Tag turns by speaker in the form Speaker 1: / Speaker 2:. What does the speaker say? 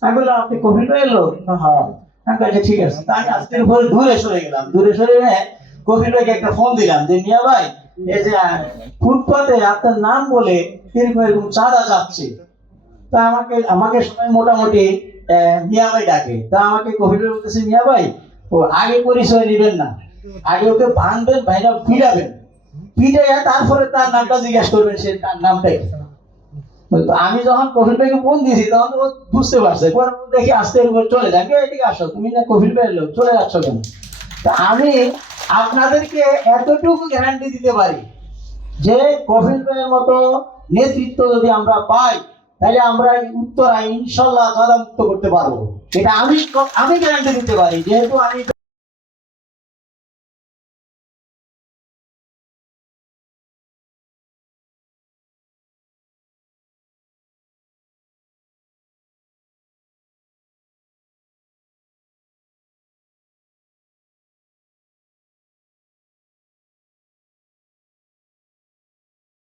Speaker 1: আমি বললাম, আপনি এলো? হ্যাঁ। ঠিক আছে। আমি আজকে উপরে দূরে সরে গেলাম। দূরে সরে ভাইকে একটা ফোন দিলাম যে, মিয়া ভাই, এই যে ফুটপাতে আপনার নাম বলে এরকম এরকম চাঁদা যাচ্ছে। তা আমাকে আমাকে সবাই মোটামুটি মিয়া ভাই ডাকে। তা আমাকে ভাই বলতেছে, মিয়া ভাই, ও, আগে পরিচয় নেবেন না। আগে ওকে ভাঙবেন ভাইরা ফিরাবেন। ফিরে তারপরে তার নামটা জিজ্ঞাসা করবেন, সে তার নামটা কি তো আমি যখন কফিল ভাইকে ফোন দিয়েছি, তখন ও বুঝতে পারছে। পরে দেখি, আস্তে চলে যান এদিকে আসো, তুমি না কফিল ভাইয়ের লোক, চলে যাচ্ছ কেন? আমি আপনাদেরকে এতটুকু গ্যারান্টি দিতে পারি যে কফিল ভাইয়ের মতো নেতৃত্ব যদি আমরা পাই, তাহলে আমরা এই উত্তরা ইনশাল্লাহ মুক্ত করতে পারব। এটা আমি আমি গ্যারান্টি দিতে পারি, যেহেতু আমি